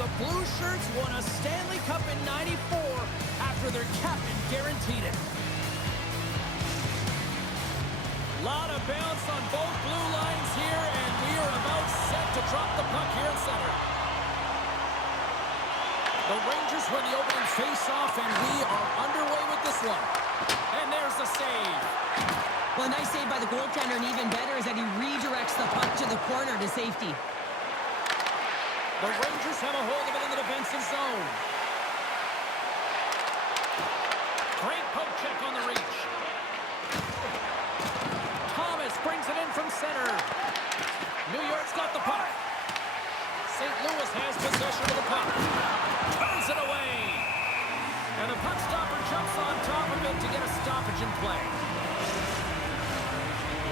the Blue Shirts won a Stanley Cup in '94 after their captain guaranteed it. Lot of bounce on both blue lines here, and we are about set to drop the puck here in center. The Rangers win the opening face-off, and we are underway with this one. And there's the save. Well, a nice save by the goaltender, and even better is that he redirects the puck to the corner to safety. The Rangers have a hold of it in the defensive zone. Great poke check on the reach. Thomas brings it in from center. New York's got the puck. St. Louis has possession of the puck. Turns it away. And the puck stopper jumps on top of it to get a stoppage in play.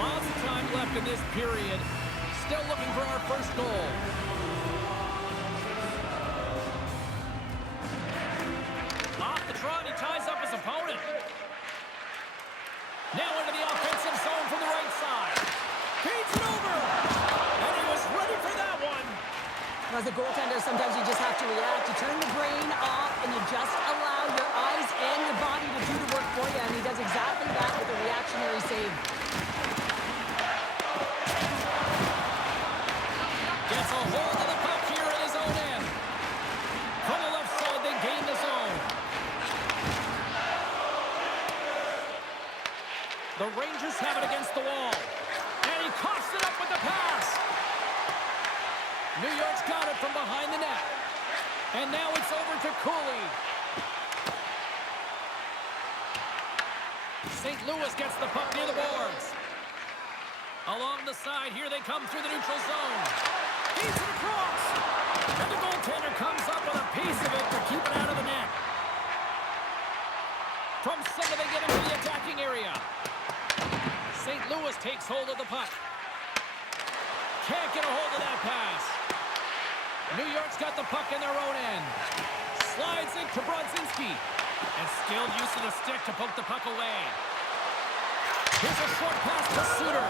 Lots of time left in this period. Still looking for our first goal. Off the trot, he ties up his opponent. Now into the offensive zone from the right side. Feeds it over. And he was ready for that one. As a goaltender, sometimes you just have to react. You turn the brain off, and you just allow your eyes and your body to do the work for you. And he does exactly that with a reactionary save. Gets a hold of the puck here in his own end. From the left side, they gain the zone. The Rangers have it against the wall. And he coughs it up with the pass. New York's got it from behind the net. And now it's over to Cooley. St. Louis gets the puck near the boards. Along the side, here they come through the neutral zone. Feeds it across. And the goaltender comes up with a piece of it to keep it out of the net. From center, they get into the attacking area. St. Louis takes hold of the puck. Can't get a hold of that pass. New York's got the puck in their own end. Slides it to Brodzinski. And skilled use of the stick to poke the puck away. Here's a short pass to Suter.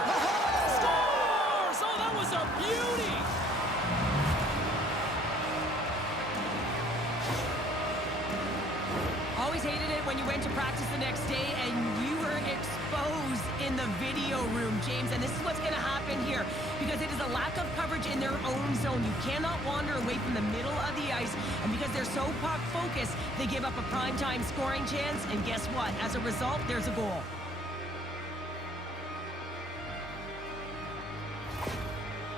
Scores! Oh, that was a beauty! Always hated it when you went to practice the next day and you were exposed in the video room, James. And this is what's going to happen here because it is a lack of coverage in their own zone. You cannot wander away from the middle of the ice. And because they're so puck-focused, they give up a primetime scoring chance. And guess what? As a result, there's a goal.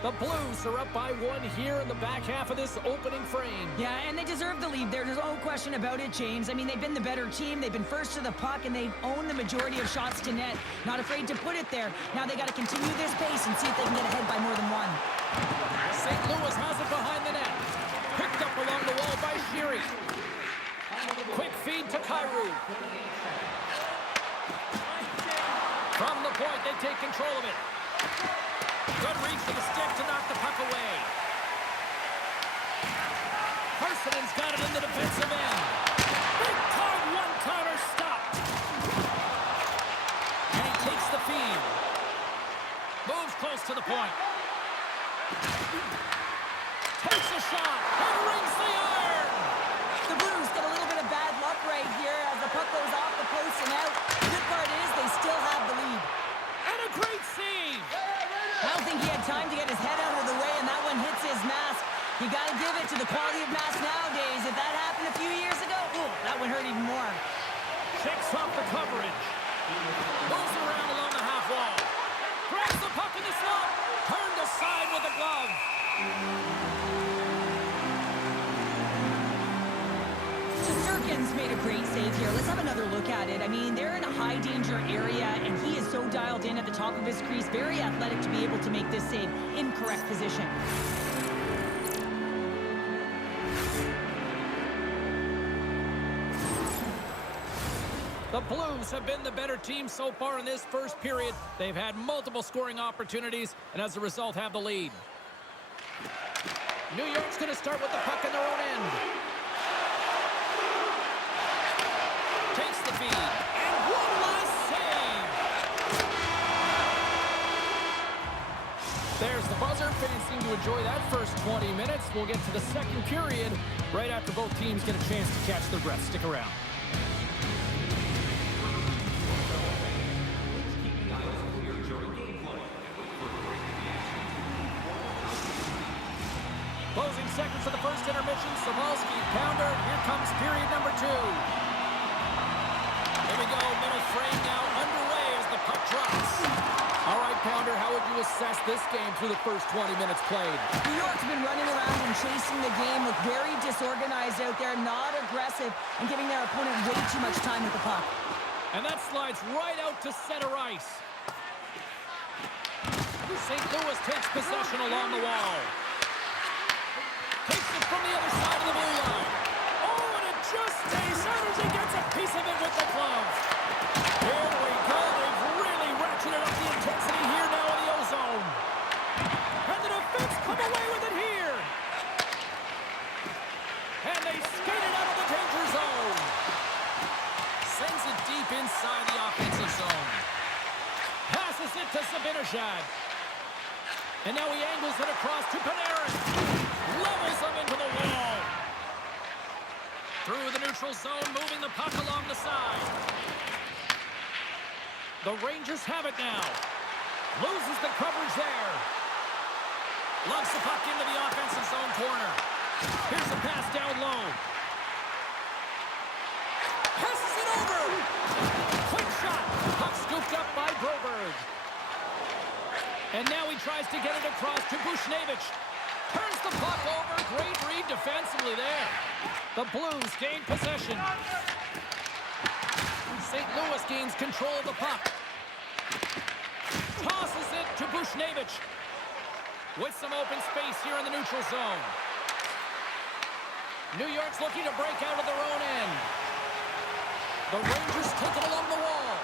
The Blues are up by one here in the back half of this opening frame. Yeah, and they deserve the lead. There's no question about it, James. I mean, they've been the better team. They've been first to the puck, and they've owned the majority of shots to net. Not afraid to put it there. Now they got to continue this pace and see if they can get ahead by more than one. St. Louis has it behind the net. Picked up along the wall by Sheary. Quick feed to Kyrou. From the point, they take control of it. Good reach for the stick to knock the puck away. Harsenen's got it in the defensive end. Big time one-timer stopped. And he takes the feed. Moves close to the point. Takes a shot and rings the iron. The Blues get a little bit of bad luck right here as the puck goes off the post and out. The good part is they still have the lead. And a great save. I don't think he had time to get his head out of the way, and that one hits his mask. You got to give it to the quality of mask nowadays. If that happened a few years ago, ooh, that would hurt even more. Shakes off the coverage. Moves around along the half wall. Grabs the puck in the slot. Turned aside with a glove. Shesterkin's made a great save here. Let's have another look at it. I mean, they're in a high-danger area, and he is so dialed in at the top of his crease. Very athletic to be able to make this save in correct position. The Blues have been the better team so far in this first period. They've had multiple scoring opportunities, and as a result, have the lead. New York's going to start with the puck in their own end. Takes the feed. And one last save. There's the buzzer. fans seem to enjoy that first 20 minutes. We'll get to the second period right after both teams get a chance to catch their breath. Stick around. Closing seconds of the first intermission. Savalski, pounder. Here comes period number 2. Here we go. Middle frame now underway as the puck drops. All right, Pounder, how would you assess this game through the first 20 minutes played? New York's been running around and chasing the game, look very disorganized out there, not aggressive, and giving their opponent way too much time with the puck. And that slides right out to center ice. St. Louis takes possession along the wall. Takes it from the other side of the blue line. Oh, and it just stays out as he gets a piece of it with the glove. Here we go. They've really ratcheted up the intensity here now in the O-zone. And the defense come away with it here. And they skate it out of the danger zone. Sends it deep inside the offensive zone. Passes it to Sabinishad. And now he angles it across to Panarin. Levels him into the wall. Through the neutral zone, moving the puck along the side. The Rangers have it now. Loses the coverage there. Lugs the puck into the offensive zone corner. Here's a pass down low. Passes it over. Quick shot. Puck scooped up by Broberg. And now he tries to get it across to Bushnevich. Turns the puck over. Great read defensively there. The Blues gain possession. St. Louis gains control of the puck. Tosses it to Bushnevich. With some open space here in the neutral zone. New York's looking to break out of their own end. The Rangers take it along the wall.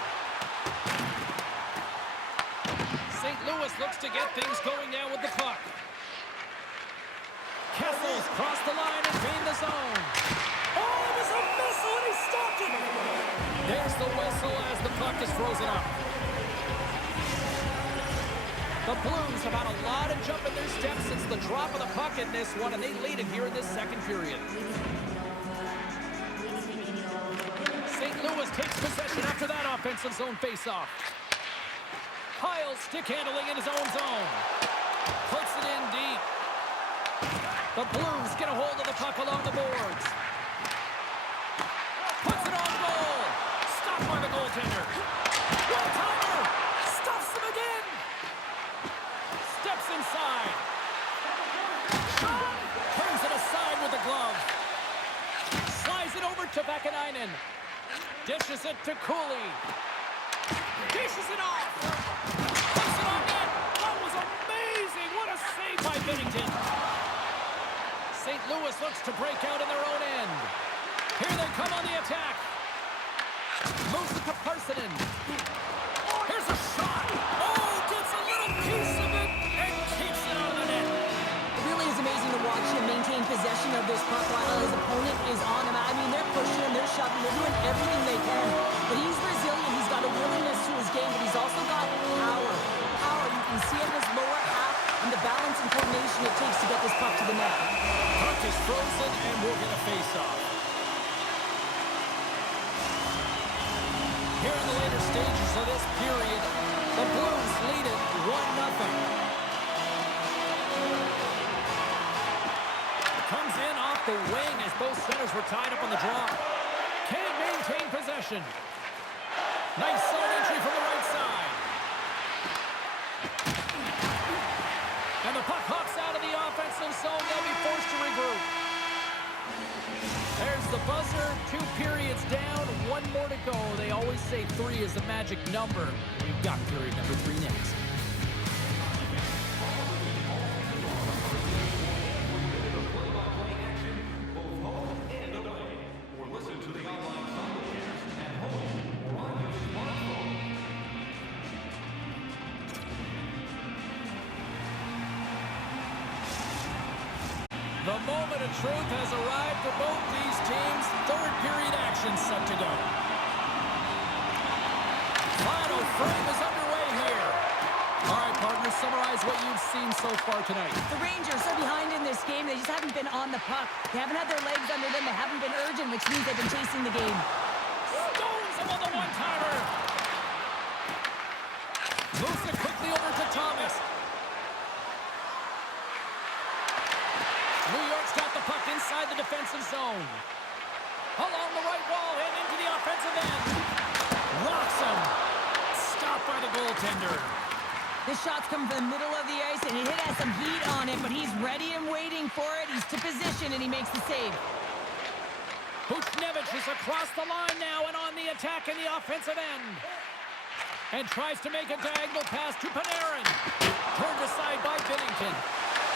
St. Louis looks to get things going now with the puck. Kessel's crossed the line and gained the zone. Oh, it was a missile and he stopped it. There's the whistle as the puck is frozen up. The Blues have had a lot of jump in their steps since the drop of the puck in this one, and they lead it here in this second period. St. Louis takes possession after that offensive zone faceoff. Kyle stick handling in his own zone. Puts it in deep. The Blues get a hold of the puck along the boards. Puts it on goal. Stopped by the goaltender. One-timer. Stuffs him again. Steps inside. Turns it aside with the glove. Slides it over to Vakanainen. Dishes it to Cooley. Dishes it off. Puts it on net. That was amazing. What a save by Binnington. St. Louis looks to break out in their own end. Here they come on the attack. Moves it to Parsonen. Here's a shot. Oh, gets a little piece of it and keeps it out of the net. It really is amazing to watch him maintain possession of this puck while his opponent is on him. I mean, they're pushing him, they're shoving, they're doing everything they can. But he's resilient. He's got a willingness to his game, but he's also got power. Power, you can see in his lower half and the balance and coordination it takes to get this puck to the net. Puck is frozen and we'll get a face-off. Here in the later stages of this period, the Blues lead it 1-0. Comes in off the wing as both centers were tied up on the draw. Can't maintain possession. Nice zone entry from the right side. And the puck hops out of the offensive zone. They'll be forced to regroup. There's the buzzer. 2 periods down. 1 more to go. They always say 3 is the magic number. We've got period number 3 next. The moment of truth has arrived for both these teams. Third period action set to go. Final frame is underway here. All right, partners. to summarize what you've seen so far tonight? The Rangers are behind in this game. They just haven't been on the puck. They haven't had their legs under them. They haven't been urgent, which means they've been chasing the game. Stones him on the one-timer. Moves it quickly over to Thomas. New York's got the puck inside the defensive zone. Along the right wall and into the offensive end. Rocks him. Stopped by the goaltender. This shot's come from the middle of the ice, and it has some heat on it, but he's ready and waiting for it. He's to position, and he makes the save. Buchnevich is across the line now and on the attack in the offensive end. And tries to make a diagonal pass to Panarin. Turned aside by Binnington.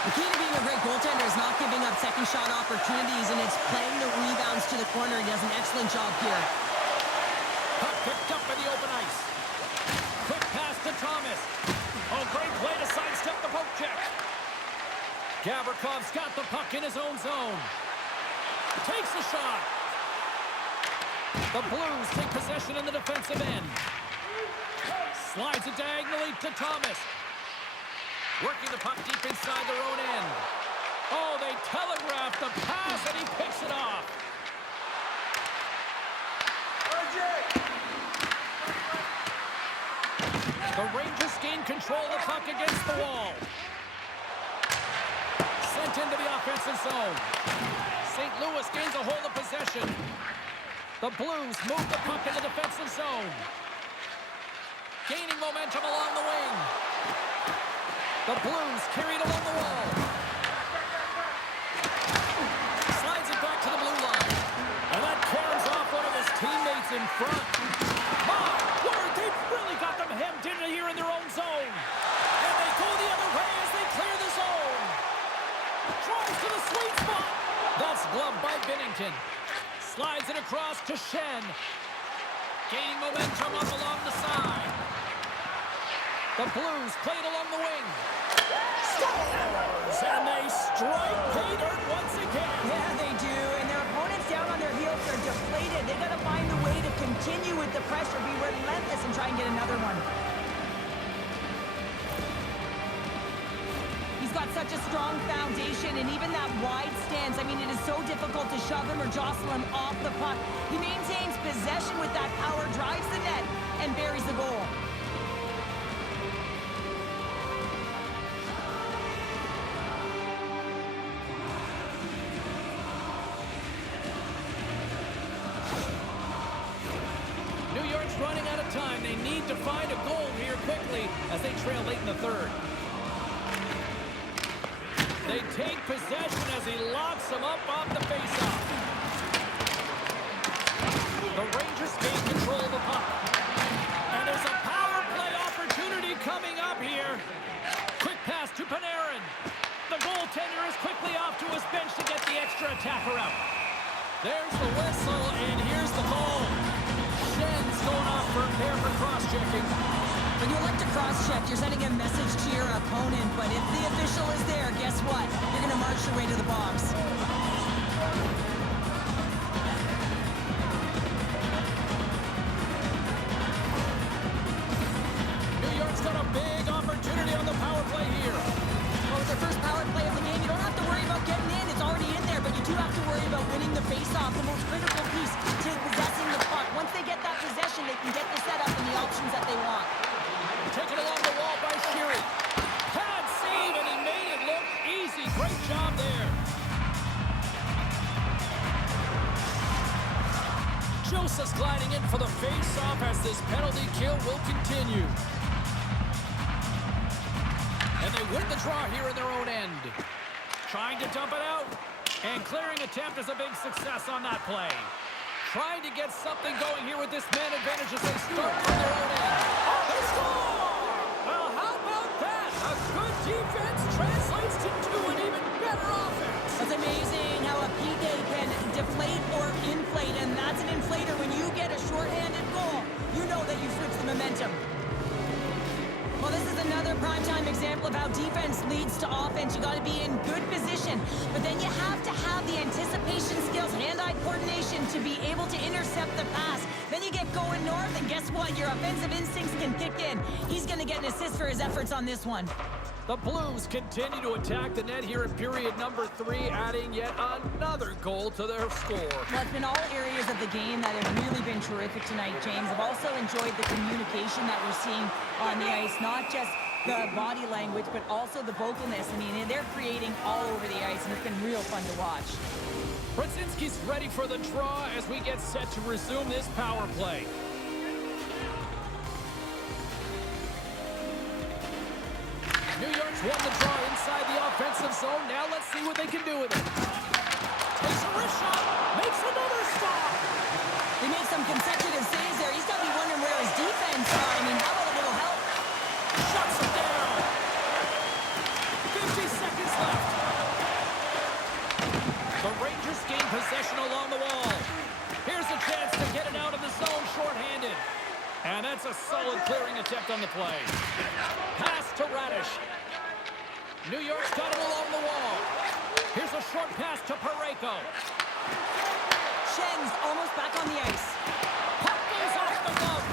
The key to being a great goaltender is not giving up second shot opportunities, and it's playing the rebounds to the corner. He does an excellent job here. Puck picked up in the open ice. Quick pass to Thomas. Oh, great play to sidestep the poke check. Gavrikoff's got the puck in his own zone. Takes a shot. The Blues take possession in the defensive end. Slides it diagonally to Thomas. Working the puck deep inside their own end. Oh, they telegraph the pass, and he picks it off. The Rangers gain control of the puck against the wall. Sent into the offensive zone. St. Louis gains a hold of possession. The Blues move the puck in the defensive zone. Gaining momentum along the wing. The Blues carried along the wall. Slides it back to the blue line. And that carries off one of his teammates in front. My word, they've really got them hemmed in here in their own zone. And they go the other way as they clear the zone. Tries to the sweet spot. That's gloved by Binnington. Slides it across to Shen. Gaining momentum up along the side. The Blues played along the wing. Scores! And they strike pay dirt once again. Yeah, they do. And their opponents down on their heels are deflated. They got to find a way to continue with the pressure, be relentless, and try and get another one. He's got such a strong foundation, and even that wide stance, I mean, it is so difficult to shove him or jostle him off the puck. He maintains possession with that power, drives the net, and buries the goal. New York's running out of time. They need to find a goal here quickly as they trail late in the third. They take possession as he locks him up off the faceoff. The Rangers gain control of the puck. And there's a power play opportunity coming up here. Quick pass to Panarin. The goaltender is quickly off to his bench to get the extra attacker out. There's the whistle, and here's the goal. Shen's going off there for cross-checking. When you like to cross-check, you're sending a message to your opponent, but if the official is there, guess what? You're going to march your way to the box. New York's got a big opportunity on the power play here. Well, with their first power play of the game, you don't have to worry about getting in. It's already in there, but you do have to worry about winning the face-off, the most critical piece to possessing the puck. Once they get that possession, they can get the setup and the options that they want. Taken along the wall by Sheary. Pad save, and he made it look easy. Great job there. Joseph's gliding in for the face-off as this penalty kill will continue. And they win the draw here in their own end. Trying to dump it out. And clearing attempt is a big success on that play. Trying to get something going here with this man advantage as they start from their own end. Oh, they score! Well, how about that? A good defense translates to an even better offense. It's amazing how a PK can deflate or inflate, and that's an inflator. When you get a shorthanded goal, you know that you switch the momentum. Well, this is another primetime example of how defense leads to offense. You got to be in good position, but then you have to have the anticipation skills, hand-eye coordination to be able to intercept the pass. Then you get going north, and guess what? Your offensive instincts can kick in. He's going to get an assist for his efforts on this one. The Blues continue to attack the net here in period number 3, adding yet another goal to their score. Well, it's been all areas of the game that have really been terrific tonight, James. I've also enjoyed the communication that we're seeing on the ice, not just the body language, but also the vocalness. I mean, they're creating all over the ice, and it's been real fun to watch. Brzezinski's ready for the draw as we get set to resume this power play. New York's won the draw inside the offensive zone. Now let's see what they can do with it. Takes a wrist shot, makes another stop. They made some consecutive saves there. He's got to be wondering where his defense are. I mean, how about a little help? Shuts it down. 50 seconds left. The Rangers gain possession along the wall. Here's a chance to get it out of the zone shorthanded. And that's a solid clearing attempt on the play. Pass to Radish. New York's got it along the wall. Here's a short pass to Parayko. Schen's almost back on the ice. Puck goes off the glove.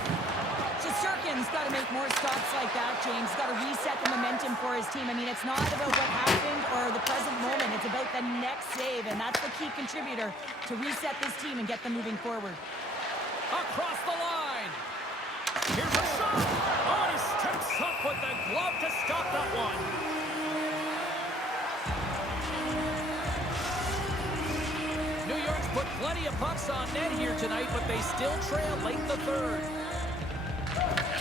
Shesterkin's got to make more stops like that, James. Got to reset the momentum for his team. I mean, it's not about what happened or the present moment. It's about the next save, and that's the key contributor to reset this team and get them moving forward. Across the line. Here's a shot. Oh, he steps up with the glove to stop that one. New York's put plenty of pucks on net here tonight, but they still trail late in the third.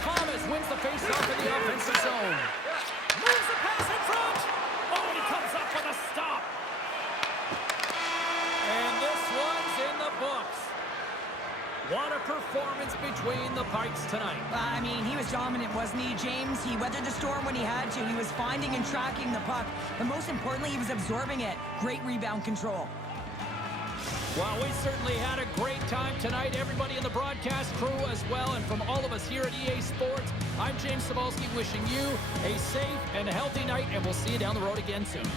Thomas wins the faceoff in the offensive zone. Moves the pass in front. Oh, and he comes up with a stop. And this one's in the books. What a performance between the Pikes tonight. I mean, he was dominant, wasn't he, James? He weathered the storm when he had to. He was finding and tracking the puck. But most importantly, he was absorbing it. Great rebound control. Well, we certainly had a great time tonight. Everybody in the broadcast crew as well. And from all of us here at EA Sports, I'm James Cebulski wishing you a safe and healthy night. And we'll see you down the road again soon.